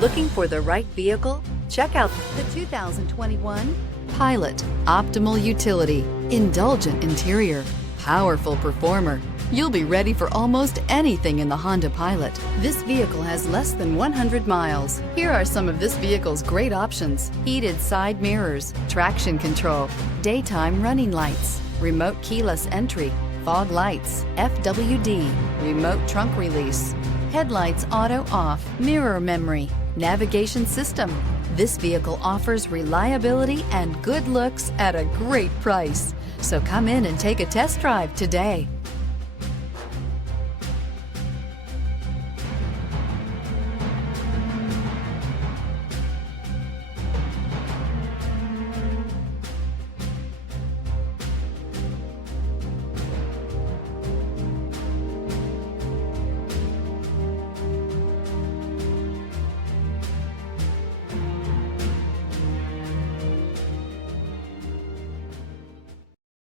Looking for the right vehicle? Check out the 2021 Pilot. Optimal utility, indulgent interior, powerful performer. You'll be ready for almost anything in the Honda Pilot. This vehicle has less than 100 miles. Here are some of this vehicle's great options: heated side mirrors, traction control, daytime running lights, remote keyless entry, fog lights, FWD, remote trunk release, headlights auto off, mirror memory, navigation system. This vehicle offers reliability and good looks at a great price. So come in and take a test drive today.